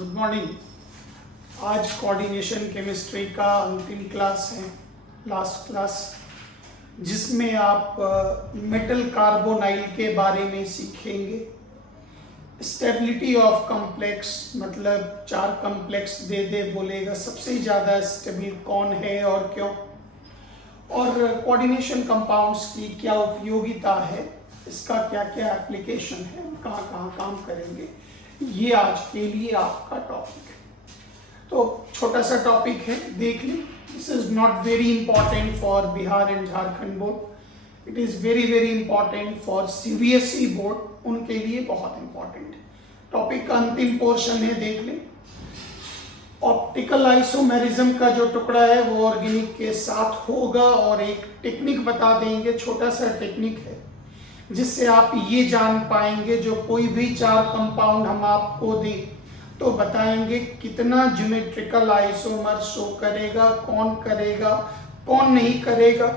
Good morning. आज coordination chemistry का अंतिम क्लास है, लास्ट क्लास, जिसमें आप मेटल कार्बोनाइल के बारे में सीखेंगे। स्टेबिलिटी ऑफ कॉम्प्लेक्स, मतलब चार कॉम्प्लेक्स दे दे बोलेगा सबसे ज़्यादा स्टेबल कौन है और क्यों, और कोऑर्डिनेशन कंपाउंड्स की क्या उपयोगिता है, इसका क्या क्या एप्लीकेशन है, कहाँ कहाँ काम करेंगे, ये आज के लिए आपका टॉपिक है। तो छोटा सा टॉपिक है, देख लें। This is not very important for Bihar and Jharkhand board, it is very very important for CBSE board, उनके लिए बहुत इंपॉर्टेंट टॉपिक का अंतिम पोर्शन है, देख लें। ऑप्टिकल आइसोमेरिज्म का जो टुकड़ा है वो ऑर्गेनिक के साथ होगा, और एक टेक्निक बता देंगे, छोटा सा टेक्निक है जिससे आप ये जान पाएंगे जो कोई भी चार कंपाउंड हम आपको दें तो बताएंगे कितना ज्योमेट्रिकल आइसोमर शो करेगा, कौन नहीं करेगा।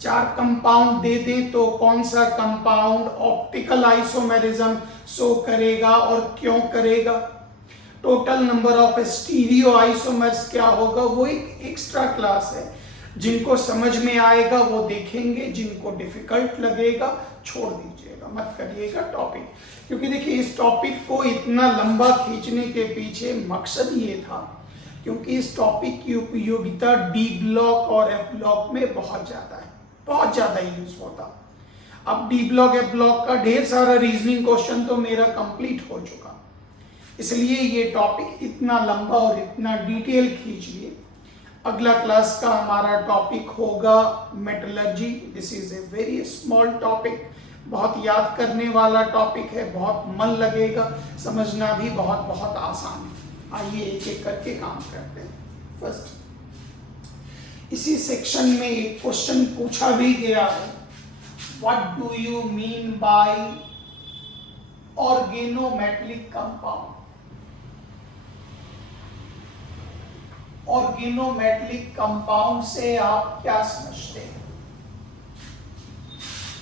चार कंपाउंड दे दें तो कौन सा कंपाउंड ऑप्टिकल आइसोमेरिज्म शो करेगा और क्यों करेगा। Total number of stereo isomers क्या होगा, वो एक एक्स्ट्रा क्लास है। जिनको समझ में आएगा वो देखेंगे, जिनको डिफिकल्ट लगेगा छोड़ दीजिएगा, मत करिएगा टॉपिक। क्योंकि देखिए, इस टॉपिक को इतना लंबा खींचने के पीछे मकसद ये था क्योंकि इस टॉपिक की उपयोगिता डी ब्लॉक और एफ ब्लॉक में बहुत ज़्यादा है, बहुत ज़्यादा यूज होता। अब डी ब्लॉक एफ ब्लॉक का ढेर सारा रीजनिंग क्वेश्चन तो मेरा कंप्लीट हो चुका, इसलिए ये टॉपिक इतना लंबा और इतना डिटेल खींच लिए। अगला क्लास का हमारा टॉपिक होगा metallurgy. This is a very small topic, बहुत याद करने वाला टॉपिक है, बहुत मन लगेगा, समझना भी बहुत बहुत आसान है। आइए एक एक करके काम करते हैं। फर्स्ट, इसी सेक्शन में एक क्वेश्चन पूछा भी गया है, what do you mean by organometallic compound. Organometallic compound से आप क्या समझते हैं?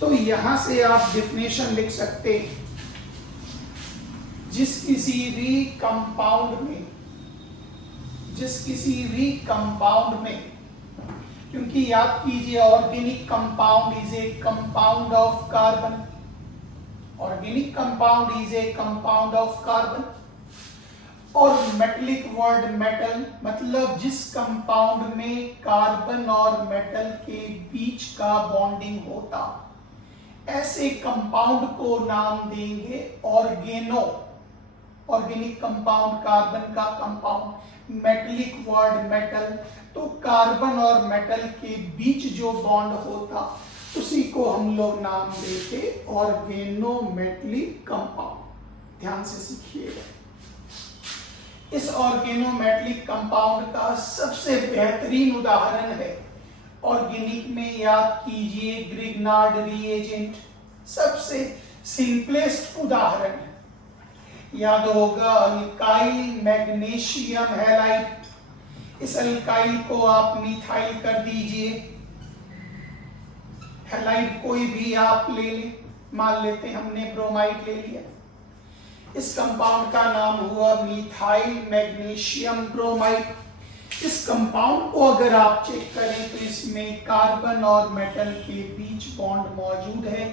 तो यहां से आप डेफिनेशन लिख सकते हैं, जिस किसी भी कंपाउंड में, क्योंकि याद कीजिए organic compound is a compound of carbon, organic compound is a compound of carbon, और मेटलिक वर्ड मेटल मतलब जिस कंपाउंड में कार्बन और मेटल के बीच का बॉन्डिंग होता, ऐसे कंपाउंड को नाम देंगे ऑर्गेनो। ऑर्गेनिक कंपाउंड कार्बन का कंपाउंड, मेटलिक वर्ड मेटल, तो कार्बन और मेटल के बीच जो बॉन्ड होता उसी को हम लोग नाम देते ऑर्गेनोमेटेलिक कंपाउंड। ध्यान से सीखिएगा। इस ऑर्गेनोमेटेलिक कंपाउंड का सबसे बेहतरीन उदाहरण है ऑर्गेनिक में, याद कीजिए ग्रिग्नार्ड रिएजेंट, सबसे सिंपलेस्ट उदाहरण है। याद होगा अल्काइल मैग्नीशियम हैलाइड। इस अल्काइल को आप मिथाइल कर दीजिए, हैलाइड कोई भी आप ले लें, मान लेते हैं हमने ब्रोमाइड ले लिया, इस कंपाउंड का नाम हुआ मिथाइल मैग्नीशियम ब्रोमाइड। इस कंपाउंड को अगर आप चेक करें तो इसमें कार्बन और मेटल के बीच बॉन्ड मौजूद है,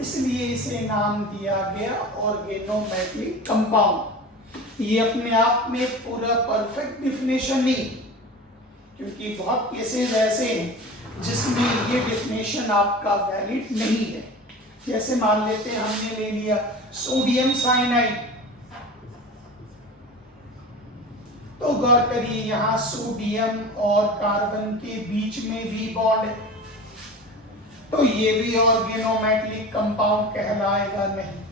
इसलिए इसे नाम दिया गया ऑर्गेनोमेटेलिक कंपाउंड। ये अपने आप में पूरा परफेक्ट डिफिनेशन नहीं, क्योंकि बहुत केसेस ऐसे हैं जिसमें ये डिफिनेशन आपका वैलिड नहीं है। जैसे मान लेते हैं हमने ले लिया सोडियम साइनाइड, तो गौर करिए यहां सोडियम और कार्बन के बीच में भी बॉन्ड है, तो ये भी ऑर्गेनोमेटेलिक कंपाउंड कहलाएगा नहीं,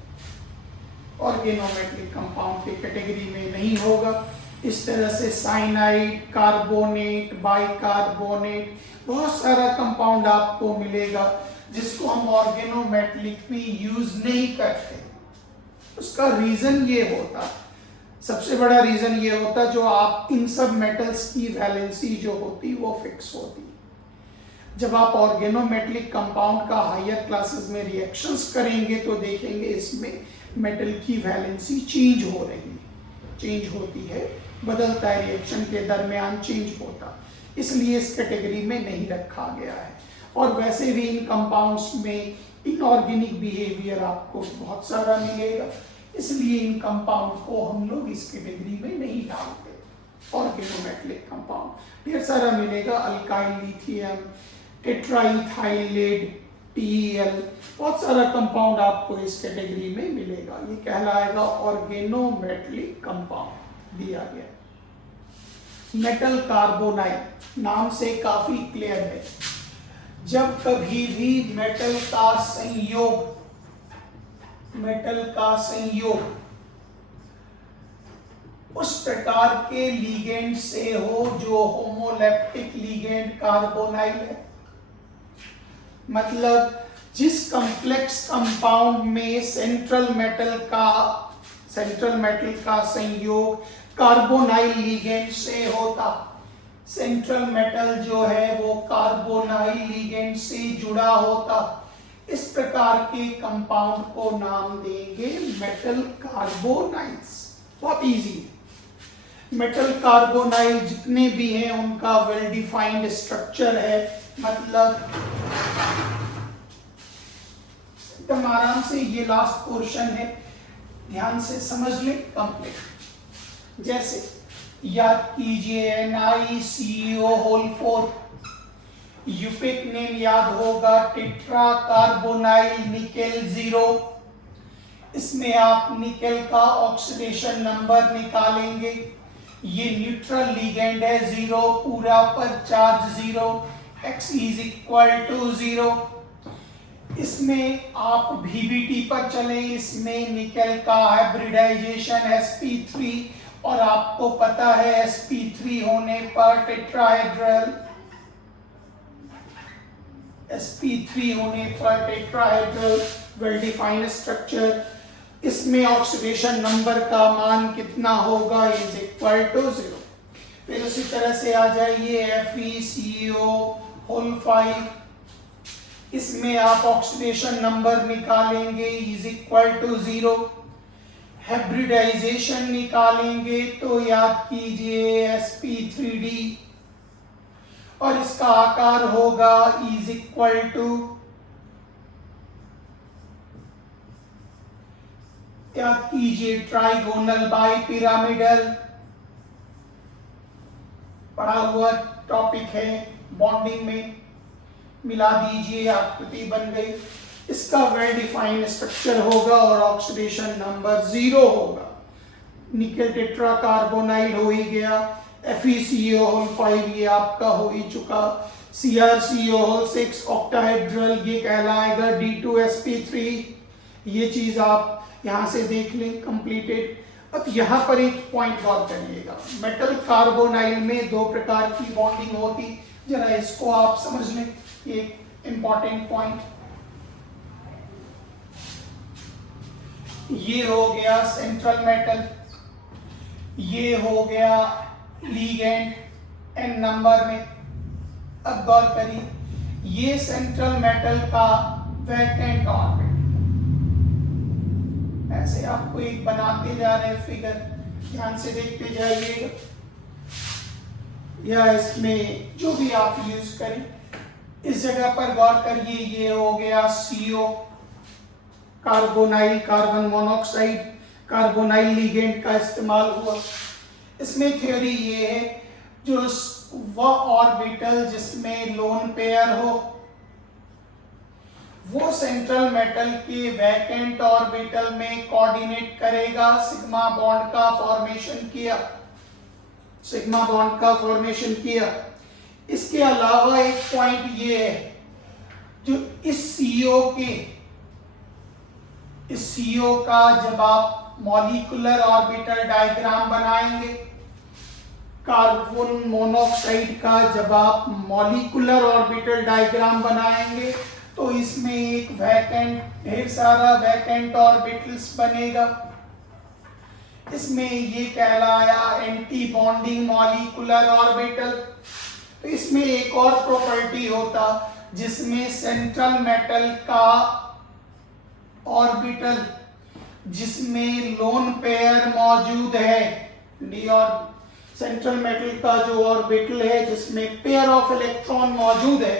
ऑर्गेनोमेटेलिक कंपाउंड की कैटेगरी में नहीं होगा। इस तरह से साइनाइड, कार्बोनेट, बाइकार्बोनेट, बहुत सारा कंपाउंड आपको मिलेगा जिसको हम ऑर्गेनोमेटेलिक में यूज नहीं करते। उसका रीजन ये होता, सबसे बड़ा रीजन ये होता, जो आप इन सब मेटल्स की वैलेंसी जो होती वो फिक्स होती। जब आप ऑर्गेनोमेटेलिक कंपाउंड का हायर क्लासेस में रिएक्शंस करेंगे तो देखेंगे इसमें मेटल की वैलेंसी चेंज हो रही है। चेंज होती है, बदलता है, रिएक्शन के दरमियान चेंज होता, इसलिए इस कैटेगरी में नहीं रखा गया है। और वैसे भी इन कंपाउंड्स में इनऑर्गेनिक बिहेवियर आपको बहुत सारा मिलेगा, इसलिए इन कंपाउंड को हम लोग इस कैटेगरी में नहीं डालते। ऑर्गेनोमेटलिक कंपाउंड ढेर सारा मिलेगा, अल्काइल लिथियम, टेट्राइथाइलेट, TeL, बहुत सारा कंपाउंड आपको इस कैटेगरी में मिलेगा। ये कहलाएगा ऑर्गेनोमेटलिक कंपाउंड दिया गया। मेटल कार्बोनाइल नाम से काफी क्लियर है, जब कभी भी मेटल का संयोग उस प्रकार के लिगेंड से हो जो होमोलेप्टिक लिगेंड कार्बोनाइल है, मतलब जिस कॉम्प्लेक्स कंपाउंड में सेंट्रल मेटल का संयोग कार्बोनाइल लिगेंड से होता, सेंट्रल मेटल जो है वो कार्बोनाइल लिगेंड से जुड़ा होता, इस प्रकार के कंपाउंड को नाम देंगे मेटल कार्बोनाइल्स। बहुत इजी है। मेटल कार्बोनाइल जितने भी हैं उनका वेल डिफाइंड स्ट्रक्चर है, मतलब एकदम आराम से, ये लास्ट पोर्शन है, ध्यान से समझ लें कंप्लीट। जैसे याद कीजिए NiCO होल 4, यूपिक नेम याद होगा टेट्रा कार्बोनाइल निकेल 0, इसमें आप निकेल का ऑक्सीडेशन नंबर निकालेंगे, ये न्यूट्रल लिगेंड है 0, पूरा पर charge 0, x is equal to 0। इसमें आप VBT पर चले, इसमें निकेल का हाइब्रिडाइजेशन sp3, और आपको पता है sp3 होने पर टेट्राहेड्रल वेल डिफाइंड स्ट्रक्चर, इसमें ऑक्सीडेशन नंबर का मान कितना होगा, इज इक्वल टू 0। फिर उसी तरह से आ जाइए FeCO होल 5, इसमें आप ऑक्सीडेशन नंबर निकालेंगे, इज इक्वल टू 0। हाइब्रिडाइजेशन निकालेंगे तो याद कीजिए sp3d, और इसका आकार होगा इज इक्वल टू, याद कीजिए ट्राइगोनल बाई पिरामिडल, पढ़ा हुआ टॉपिक है, बॉन्डिंग में मिला दीजिए, आकृति बन गई। इसका वेल डिफाइंड स्ट्रक्चर होगा और ऑक्सीडेशन नंबर 0 होगा। निकेल टेट्रा कार्बोनाइल हो ही गया, FeCO होल 5 ये आपका हो ही चुका, CrCO होल 6 ऑक्टाहेड्रल ये कहलाएगा D2sp3, ये चीज आप यहां से देख लें, कंप्लीटेड। अब यहां पर एक पॉइंट गौर करिएगा, मेटल कार्बोनाइल में 2 प्रकार की बॉन्डिंग होती, जरा इसको आप समझ लें, एक इंपॉर्टेंट पॉइंट। ये हो गया सेंट्रल मेटल, ये हो गया लिगेंड n नंबर में। अब गौर करिए, ये सेंट्रल मेटल का वैकेंट ऑर्बिट, ऐसे आपको एक बनाते जा रहे हैं फिगर, ध्यान से देखते जाइएगा, या इसमें जो भी आप यूज करें, इस जगह पर गौर करिए, ये हो गया CO carbonyl, carbon monoxide, carbonyl ligand का इस्तेमाल हुआ। इसमें थ्योरी ये है, जो वह ऑर्बिटल जिसमें लोन पेयर हो, वो सेंट्रल मेटल के वैकेंट ऑर्बिटल में कोऑर्डिनेट करेगा, सिग्मा बॉन्ड का फॉर्मेशन किया। इसके अलावा एक पॉइंट ये है, जो इस CO का जब आप मॉलिक्यूलर ऑर्बिटल डायग्राम बनाएंगे, कार्बन मोनोऑक्साइड का जब आप मॉलिक्यूलर ऑर्बिटल डायग्राम बनाएंगे, तो इसमें एक वैकेंट, ढेर सारा वैकेंट ऑर्बिटल्स बनेगा। इसमें ये कहलाया एंटी बॉन्डिंग मॉलिक्यूलर ऑर्बिटल। तो इसमें एक और प्रॉपर्टी होता, जिसमें सेंट्रल मेटल का ऑर्बिटल जिसमें लोन पेयर मौजूद है, डी और सेंट्रल मेटल का जो ऑर्बिटल है जिसमें पेयर ऑफ इलेक्ट्रॉन मौजूद है,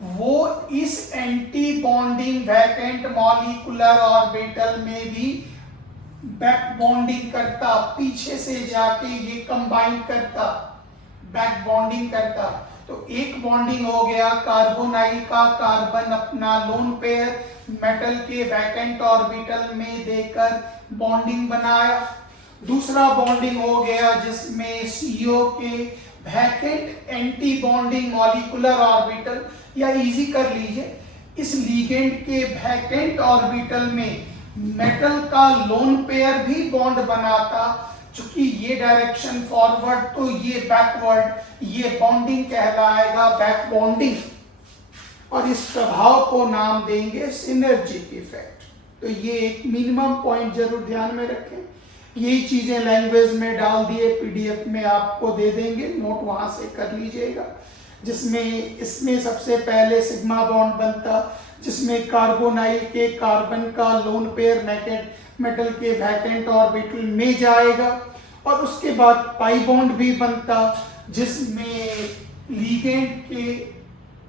वो इस anti bonding vacant molecular orbital में भी बैक बॉन्डिंग करता, पीछे से जाके ये कंबाइन करता, बैक बॉन्डिंग करता। तो एक बॉन्डिंग हो गया कार्बोनाइल का, कार्बन अपना लोन पेयर मेटल के वैकेंट ऑर्बिटल में देकर बॉन्डिंग बनाया। दूसरा बॉन्डिंग हो गया जिसमें CO के vacant anti bonding molecular orbital, या इजी कर लीजिए इस लिगेंड के वैकेंट ऑर्बिटल में मेटल का लोन पेयर भी बॉन्ड बनाता। चूंकि ये डायरेक्शन फॉरवर्ड तो ये बैकवर्ड, ये बॉन्डिंग कहलाएगा, बैक बॉन्डिंग। और इस प्रभाव को नाम देंगे सिनर्जिक इफेक्ट। तो ये एक मिनिमम पॉइंट जरूर ध्यान में रखें। यही चीजें लैंग्वेज में डाल दिए, PDF में आपको दे देंगे, नोट वहां से कर लीजिएगा। जिसमें इसमें सबसे पहले सिग्मा बॉन्ड बनता, जिसमें कार्बोनाइल के कार्बन का लोन पेयर मेटल के वैकेंट ऑर्बिटल में जाएगा। और उसके बाद पाई बॉन्ड भी बनता, जिसमें लिगेंड के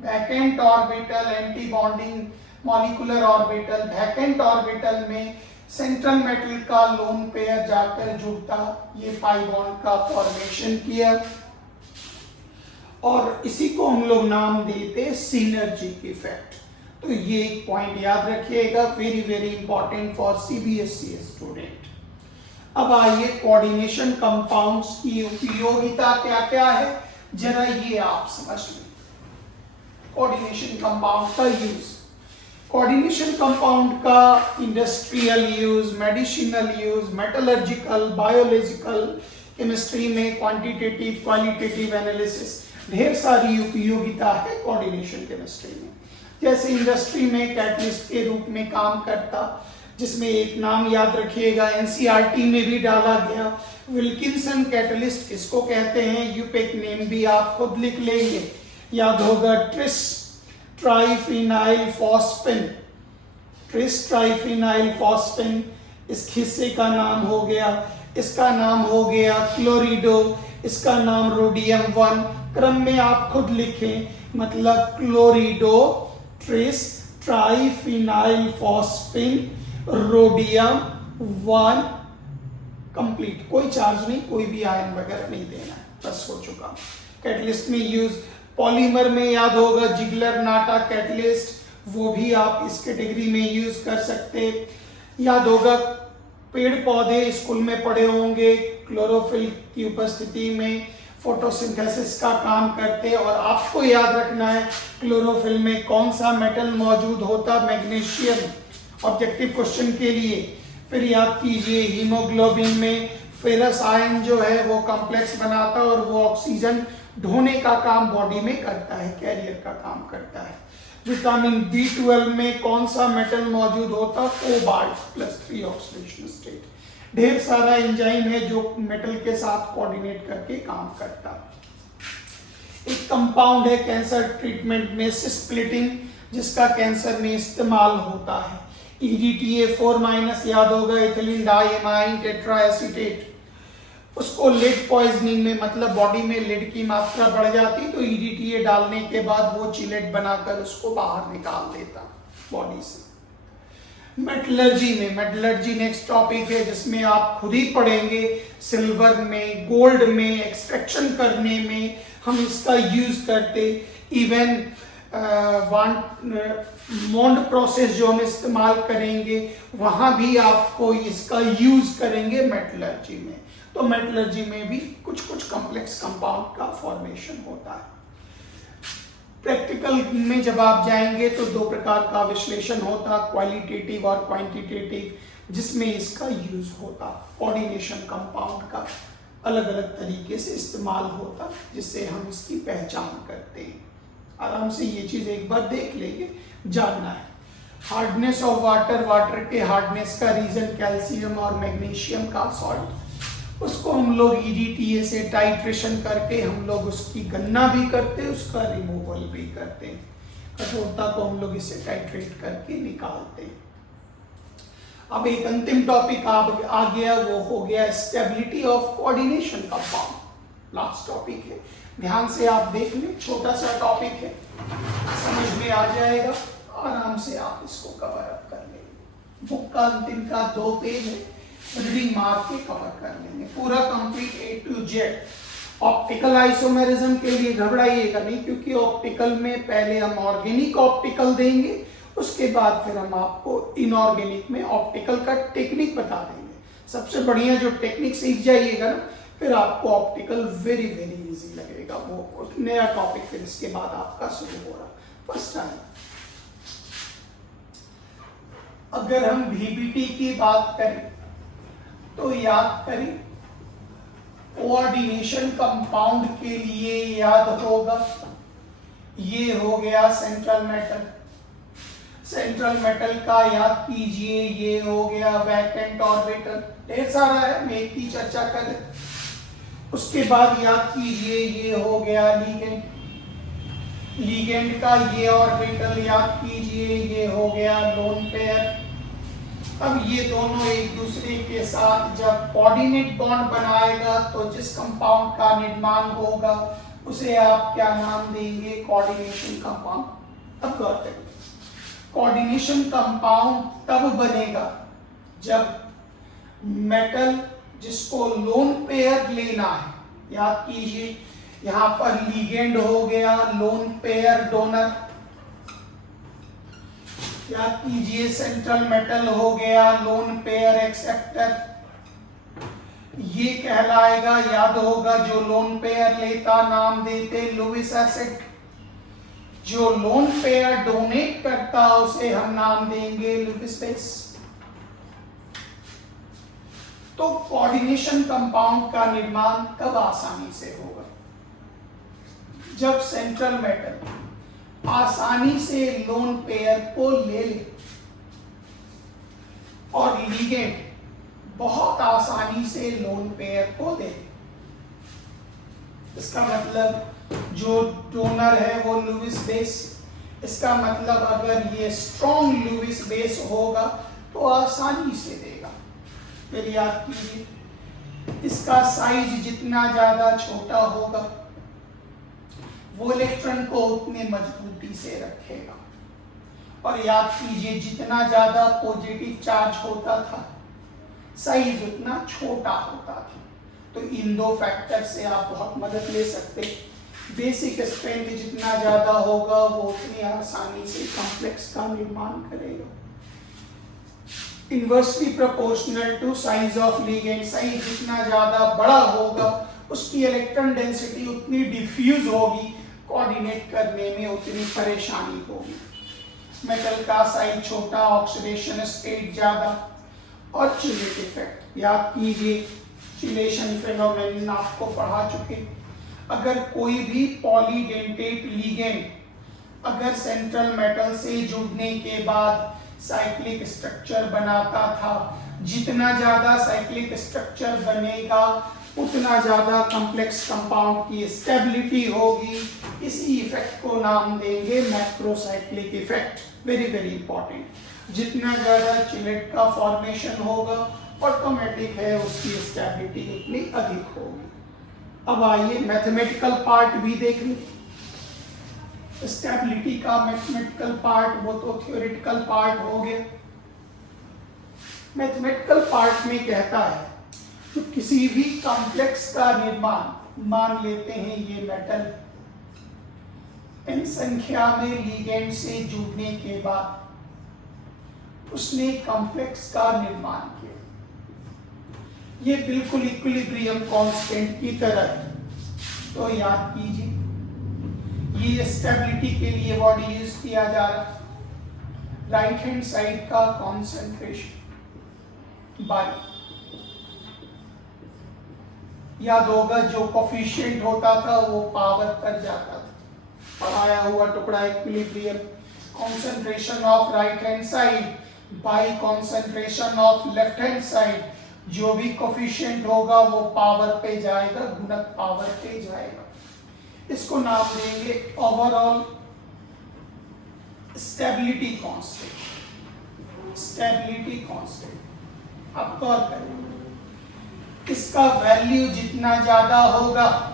vacant orbital anti bonding molecular orbital vacant orbital में सेंट्रल मेटल का लोन पेयर जाकर जुड़ता, ये पाई बॉन्ड का फॉर्मेशन किया। और इसी को हम लोग नाम देते सिनर्जिक इफेक्ट। तो ये एक पॉइंट याद रखिएगा, very very important for CBSE student. अब आइए कोऑर्डिनेशन कंपाउंड्स की उपयोगिता क्या क्या है, जरा ये आप समझ लें। कोऑर्डिनेशन कंपाउंड का यूज, कोऑर्डिनेशन कंपाउंड का industrial use, medicinal use, metallurgical, biological chemistry में क्वांटिटेटिव क्वालिटेटिव एनालिसिस, ढेर सारी उपयोगिता है कोऑर्डिनेशन केमिस्ट्री में। जैसे इंडस्ट्री में कैटलिस्ट के रूप में काम करता, जिसमें एक नाम याद रखिएगा, NCERT में भी डाला गया, विल्किंसन कैटलिस्ट किसको कहते हैं, यूपेक नेम भी आप खुद लिख लेंगे, याद होगा ट्रिस ट्राइफिनाइल फॉस्फेन, ट्रिस ट्राइफिनाइल फॉस्फेन इस हिस्से का नाम हो गया। इसका नाम हो गया क्लोरिडो, इसका नाम रोडियम 1, क्रम में आप खुद लिखें, मतलब क्लोरिडो, ट्रिस ट्राइफिनाइल फॉस्फेन, रोडियम 1, कंप्लीट। कोई चार्ज नहीं, कोई भी आयन वगैरह नहीं देना है, बस हो चुका। कैटलिस्ट में यूज, पॉलीमर में याद होगा जिगलर नाटा कैटलिस्ट, वो भी आप इस कैटेगरी में यूज कर सकते। याद होगा पेड़ पौधे स्कूल में पढ़े होंगे, क्लोरोफिल की उपस्थिति में फोटोसिंथेसिस का काम करते, और आपको याद रखना है क्लोरोफिल में कौन सा मेटल मौजूद होता, मैग्नीशियम, ऑब्जेक्टिव क्वेश्चन के लिए। फिर याद कीजिए हीमोग्लोबिन में फेरस आयन जो है वो कॉम्प्लेक्स बनाता और वो ऑक्सीजन ढोने का काम बॉडी में करता है, कैरियर का काम करता है। विटामिन B12 में कौन सा मेटल मौजूद होता, कोबाल्ट +3 ऑक्सीडेशन स्टेट। ढेर सारा एंजाइम है जो मेटल के साथ कोऑर्डिनेट करके काम करता। एक कंपाउंड है कैंसर ट्रीटमेंट में सिस्प्लिटिन, जिसका कैंसर में इस्तेमाल होता है। EDTA4- याद होगा, इथिलीन डाइएमाइन टेट्राएसीटेट। उसको लेड पॉइजनिंग में, मतलब बॉडी में लेड की मात्रा बढ़ जाती तो EDTA डालने के बाद वो चिलेट बनाकर उसको बाहर निकाल देता बॉडी से। मेटलर्जी में, मेटलर्जी नेक्स्ट टॉपिक है जिसमें आप खुद ही पढ़ेंगे, सिल्वर में, गोल्ड में एक्सट्रैक्शन करने में हम इसका यूज करते। इवन मोल्ड प्रोसेस जो हम इस्तेमाल करेंगे वहां भी आपको इसका यूज करेंगे मेटलर्जी में। तो मेटलर्जी में भी कुछ कुछ कॉम्प्लेक्स कंपाउंड का फॉर्मेशन होता है। प्रैक्टिकल में जब आप जाएंगे तो दो प्रकार का विश्लेषण होता, क्वालिटेटिव और क्वांटिटेटिव, जिसमें इसका यूज होता। कोऑर्डिनेशन कंपाउंड का अलग अलग तरीके से इस्तेमाल होता, जिससे हम इसकी पहचान करते हैं। आराम से ये चीज एक बार देख लेंगे, जानना है। हार्डनेस ऑफ वाटर, वाटर के हार्डनेस का रीजन कैल्शियम और मैग्नीशियम का सॉल्ट, उसको हम लोग EDTA से टाइट्रेशन करके हम लोग उसकी गणना भी करते, उसका रिमूवल भी करते हैं। कठोरता को हम लोग इसे टाइट्रेट करके निकालते हैं। अब एक अंतिम टॉपिक आ गया, वो हो गया stability of coordination compound. Last topic है, ध्यान से आप देख लें, छोटा सा टॉपिक है, समझ में आ जाएगा, आराम से आप इसको कवर अप कर लेंगे। बुक का अंतिम का 2 पेज है, रीडिंग मार के कवर कर लेंगे पूरा complete A to Z। Optical isomerism के लिए घबराइएगा नहीं, क्योंकि ऑप्टिकल में पहले हम ऑर्गेनिक ऑप्टिकल देंगे, उसके बाद फिर हम आपको इनऑर्गेनिक में ऑप्टिकल का टेक्निक बता देंगे। सबसे बढ़िया जो टेक्निक सीख जाइएगा ना, फिर आपको ऑप्टिकल वेरी वेरी इजी लगेगा। वो नया टॉपिक फिर इसके बाद आपका शुरू हो रहा फर्स्ट टाइम। अगर हम VBT की बात करें तो याद करें, कोऑर्डिनेशन कंपाउंड के लिए याद होगा, ये हो गया सेंट्रल मेटल। सेंट्रल मेटल का याद कीजिए, ये हो गया वैकेंट ऑर्बिटल। ढेर सारा है, मैं एक की चर्चा करें। उसके बाद याद कीजिए, ये हो गया लिगेंड। लिगेंड का ये ऑर्बिटल याद कीजिए, ये हो गया लोन पेयर। अब ये दोनों एक दूसरे के साथ जब कोऑर्डिनेट बॉन्ड बनाएगा तो जिस कंपाउंड का निर्माण होगा उसे आप क्या नाम देंगे? Coordination compound. अब गौर करिए, कोऑर्डिनेशन कंपाउंड तब बनेगा जब मेटल जिसको लोन पेयर लेना है, याद कीजिए यहां पर लिगेंड हो गया, लोन पेयर डोनर। याद कीजिए सेंट्रल मेटल हो गया, लोन पेयर एक्सेप्टर। ये कहलाएगा, याद होगा, जो लोन पेयर लेता नाम देते लुईस एसिड। जो लोन पेयर डोनेट करता उसे हम नाम देंगे लुईस बेस। तो कोऑर्डिनेशन कंपाउंड का निर्माण कब आसानी से होगा? जब सेंट्रल मेटल आसानी से लोन पेयर को ले ले और लिगेंड बहुत आसानी से लोन पेयर को दे। इसका मतलब जो डोनर है वो लुईस बेस। इसका मतलब अगर ये स्ट्रॉन्ग लुईस बेस होगा तो आसानी से देगा। फिर याद कीजिए, इसका साइज जितना ज्यादा छोटा होगा वो इलेक्ट्रॉन को उतने मजबूती से रखेगा। और याद कीजिए, जितना ज्यादा पॉजिटिव चार्ज होता था साइज उतना छोटा होता था। तो इन 2 फैक्टर से आप बहुत मदद ले सकते। बेसिक स्ट्रेंथ जितना ज्यादा होगा वो उतनी आसानी से कॉम्प्लेक्स का निर्माण करेगा। Inversely proportional to size of ligand. Size जितना ज्यादा बड़ा होगा उसकी इलेक्ट्रॉन डेंसिटी उतनी डिफ्यूज होगी, कोऑर्डिनेट करने में उतनी परेशानी होगी। मेटल का साइज छोटा, ऑक्सीडेशन स्टेट ज्यादा। और चिलेट इफेक्ट, याद कीजिए चिलेशन फेनोमेनन आपको पढ़ा चुके। अगर कोई भी पॉलीडेंटेट लिगेंड अगर सेंट्रल मेटल से जुड़ने के बाद साइक्लिक स्ट्रक्चर बनाता था, जितना ज्यादा साइक्लिक स्ट्रक्चर बनेगा उतना ज्यादा कॉम्प्लेक्स कंपाउंड की स्टेबिलिटी होगी। इसी इफेक्ट को नाम देंगे macrocyclic effect. Very very important. जितना ज्यादा चिलेट का फॉर्मेशन होगा ऑटोमेटिक है उसकी स्टेबिलिटी उतनी अधिक होगी। अब आइए मैथमेटिकल पार्ट भी देख लें। स्टेबिलिटी का मैथमेटिकल पार्ट वो तो थ्योरेटिकल पार्ट हो गया। मैथमेटिकल पार्ट में कहता है तो किसी भी कॉम्प्लेक्स का निर्माण, मान लेते हैं ये मेटल n संख्या में लिगेंड से जुड़ने के बाद उसने कॉम्प्लेक्स का निर्माण किया। ये बिल्कुल इक्विलिब्रियम कांस्टेंट की तरह है। तो याद कीजिए, ये स्टेबिलिटी के लिए वर्ड यूज किया जा रहा है, राइट हैंड साइड का कॉन्सेंट्रेशन बाय। याद होगा जो कोफिशिएंट होता था वो पावर पर जाता था। पढ़ाया हुआ टुकड़ा equilibrium, concentration of right hand side by concentration of left hand side. जो भी कोफिशिएंट होगा वो पावर पे जाएगा, गुणक पावर पे जाएगा। इसको नाम देंगे overall stability constant. Stability constant. अब गौर करें, इसका वैल्यू जितना ज्यादा होगा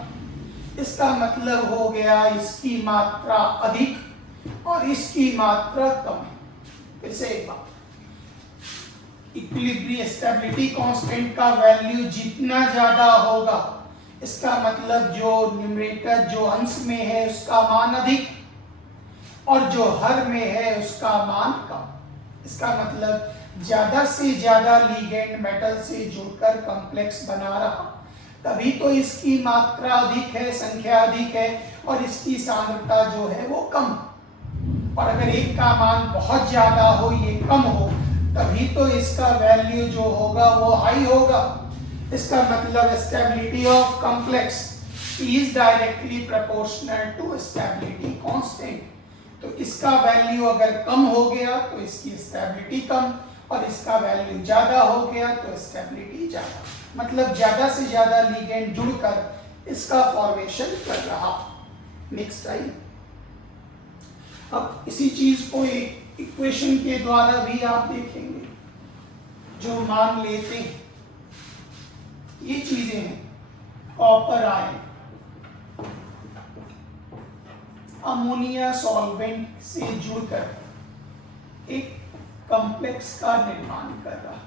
इसका मतलब हो गया इसकी मात्रा अधिक और इसकी मात्रा कम है। फिर से एक बात, इक्विलिब्रियम स्टेबिलिटी कांस्टेंट का वैल्यू जितना ज्यादा होगा इसका मतलब जो न्यूमरेटर जो अंश में है उसका मान अधिक और जो हर में है उसका मान कम। इसका मतलब ज्यादा से ज्यादा लिगेंड मेटल से जुड़कर कॉम्प्लेक्स बना रहा, तभी तो इसकी मात्रा अधिक है, संख्या अधिक है और इसकी सांद्रता जो है वो कम। और अगर एक का मान बहुत ज्यादा हो, ये कम हो, तभी तो इसका वैल्यू जो होगा वो हाई होगा। इसका मतलब stability of complex is directly proportional to stability constant. तो इसका वैल्यू अगर कम हो गया तो इसकी स्टेबिलिटी कम और इसका वैल्यू ज्यादा हो गया तो स्टेबिलिटी ज्यादा। मतलब ज्यादा से ज्यादा लिगेंड जुड़कर इसका फॉर्मेशन कर रहा। नेक्स्ट आई, अब इसी चीज को एक इक्वेशन के द्वारा भी आप देखेंगे। जो मान लेते हैं ये चीजें हैं, कॉपर आयन अमोनिया सॉल्वेंट से जुड़कर एक कॉम्प्लेक्स का निर्माण कर रहा।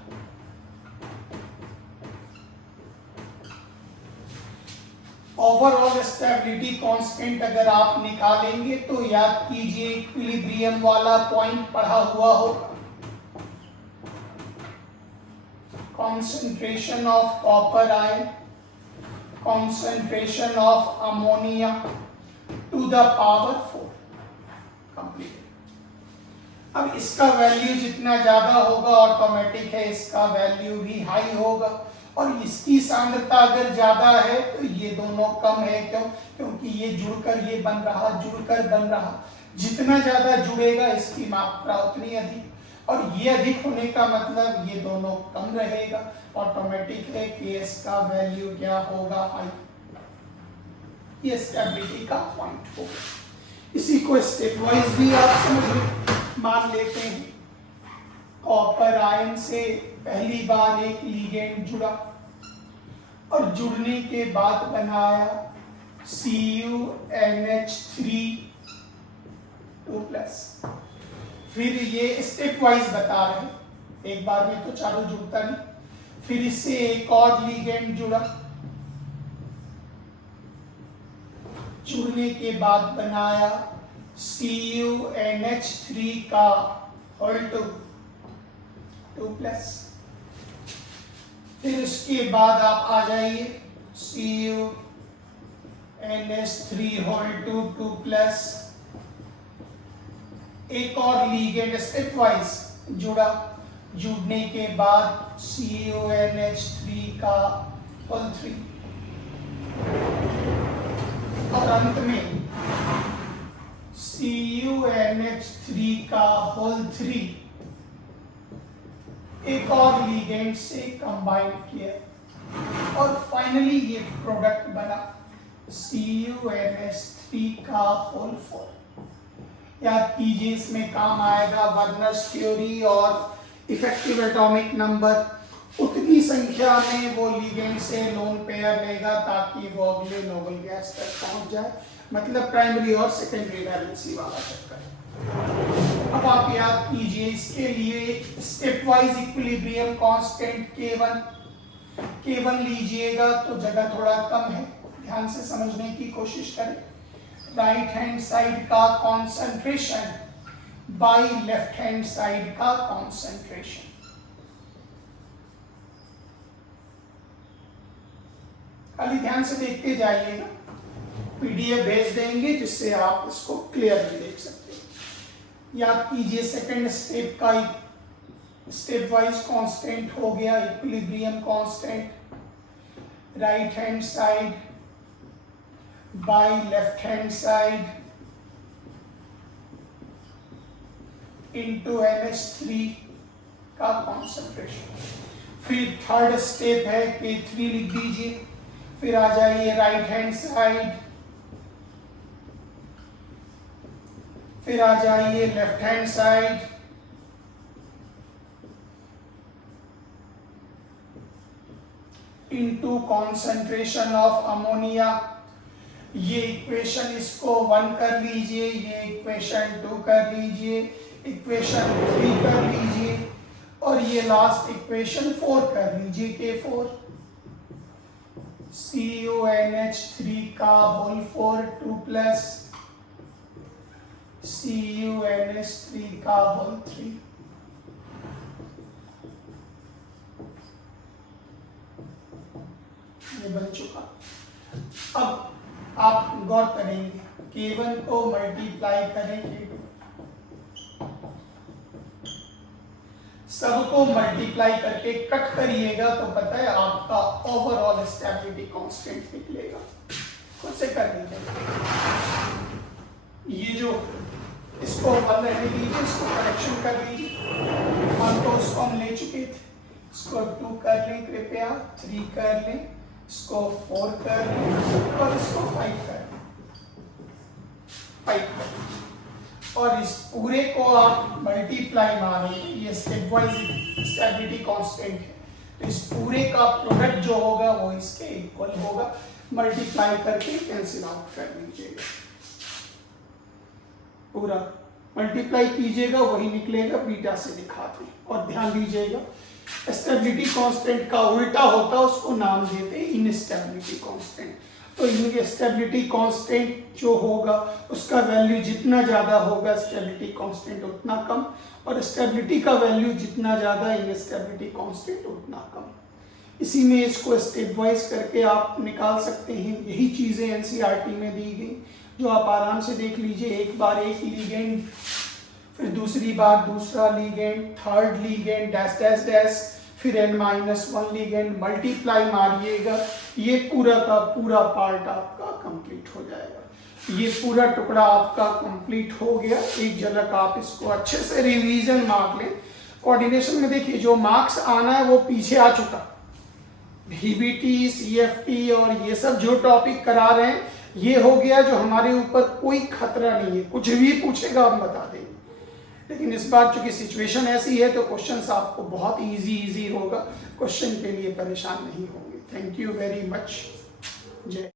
ओवरऑल स्टेबिलिटी कांस्टेंट अगर आप निकालेंगे तो याद कीजिए इक्विलिब्रियम वाला पॉइंट पढ़ा हुआ होगा। concentration of copper ion, concentration of ammonia to the power 4 complete। अब इसका वैल्यू जितना ज्यादा होगा ऑटोमेटिक है इसका वैल्यू भी हाई होगा और इसकी सांद्रता अगर ज्यादा है तो ये दोनों कम है। क्यों? क्योंकि ये जुड़कर ये बन रहा, जुड़कर बन रहा। जितना ज्यादा जुड़ेगा इसकी मात्रा उतनी अधिक और ये अधिक होने का मतलब ये दोनों कम रहेगा। ऑटोमेटिक है कि इसका वैल्यू क्या होगा, हाई। ये स्टेबिलिटी का पॉइंट होगा। इसी को स्टेप वाइज भी आप समझ मान लेते हैं। कॉपर आयन से पहली बार एक लिगेंड जुड़ा और जुड़ने के बाद बनाया CuNH3 2+। फिर ये स्टेप वाइज बता रहे हैं, एक बार में तो चारों जुड़ता नहीं। फिर इससे एक और लिगेंड जुड़ा, जुड़ने के बाद बनाया CuNH3 का होल 2+। फिर उसके बाद आप आ जाइए CuNH3 होल 2+। एक और लिगेंड स्टेप वाइज जुड़ा, जुड़ने के बाद CuNH3 का होल 3 और अंत में CuNH3 का होल 3 एक और लिगेंड से कंबाइन किया और फाइनली ये प्रोडक्ट बना CuNH3 का होल 4। याद कीजिए इसमें काम आएगा वर्नर्स थ्योरी और इफेक्टिव एटॉमिक नंबर। उतनी संख्या में वो लिगेंड से लोन पेयर लेगा ताकि वो अगले नोबल गैस तक पहुंच जाए। मतलब प्राइमरी और सेकेंडरी वैलेंसी वाला चक्कर। अब आप याद कीजिए इसके लिए step wise equilibrium constant K1 लीजिएगा तो जगह थोड़ा कम है, ध्यान से समझने की कोशिश करें। राइट हैंड साइड का concentration by left hand side का कॉन्सेंट्रेशन। खाली ध्यान से देखते जाइएगा, PDF भेज देंगे जिससे आप इसको क्लियरली देख सकते हैं। याद कीजिए सेकंड स्टेप का स्टेप वाइज कांस्टेंट हो गया equilibrium constant, right hand side by left hand side into NH3 का कॉन्सेंट्रेशन। फिर थर्ड स्टेप है K3 लिख दीजिए। फिर आ जाइए राइट हैंड साइड, फिर आ जाइए left hand side into concentration of ammonia. ये इक्वेशन इसको 1 कर लीजिए, ये इक्वेशन 2 कर लीजिए, इक्वेशन 3 कर लीजिए और ये लास्ट इक्वेशन 4 कर लीजिए, K4 CuNH3 का होल 4 2 प्लस CuNH3 का होल 3। ये बन चुका। अब आप गौर करेंगे K1 को मल्टीप्लाई करें K2, सबको मल्टीप्लाई करके कट करिएगा तो पता है आपका ओवरऑल स्टेबिलिटी कांस्टेंट निकलेगा। खुद से कर लीजिए। ये जो इसको 1 रहने दीजिए, इसको करेक्शन कर लीजिए। 1 तो उसको हम ले चुके थे, इसको 2 कर लें कृपया, 3 कर लें, इसको 4 कर लें और इसको 5 कर लें, 5 कर लें। और इस पूरे को आप मल्टीप्लाई मारेंगे, ये स्टेप वाइज स्टेबिलिटी कांस्टेंट है, तो इस पूरे का प्रोडक्ट जो होगा वो इसके इक्वल होगा। मल्टीप्लाई करके कैंसिल आउट कर लीजिएगा, पूरा मल्टीप्लाई कीजिएगा वही निकलेगा, बीटा से दिखाते हैं। और ध्यान दीजिएगा स्टेबिलिटी कांस्टेंट का उल्टा होता है, उसको नाम देते हैं इनस्टेबिलिटी कांस्टेंट। तो इनस्टेबिलिटी कांस्टेंट जो होगा उसका वैल्यू जितना ज़्यादा होगा स्टेबिलिटी कांस्टेंट उतना कम, और स्टेबिलिटी का वैल्यू जितना ज़्यादा इनस्टेबिलिटी कांस्टेंट उतना कम। इसी में इसको स्टेप वाइज करके आप निकाल सकते हैं। यही चीज़ें एनसीईआरटी में दी गई जो आप आराम से देख लीजिए। एक बार एक लीगेंड, फिर दूसरी बार दूसरा ligand, third ligand dash dash dash, फिर n-1 लीगेंड, मल्टीप्लाई मारिएगा, ये पूरा का पूरा पार्ट आपका कंप्लीट हो जाएगा। ये पूरा टुकड़ा आपका कंप्लीट हो गया। एक झलक आप इसको अच्छे से रिवीजन मार लें। कोऑर्डिनेशन में देखिए जो मार्क्स आना है वो पीछे आ चुका। VBT, CFT और ये सब जो टॉपिक करा रहे हैं ये हो गया, जो हमारे ऊपर कोई खतरा नहीं है, कुछ भी पूछेगा हम बता देंगे। लेकिन इस बार चूंकि सिचुएशन ऐसी है तो क्वेश्चंस आपको बहुत इजी होगा, क्वेश्चन के लिए परेशान नहीं होंगे। Thank you very much. जय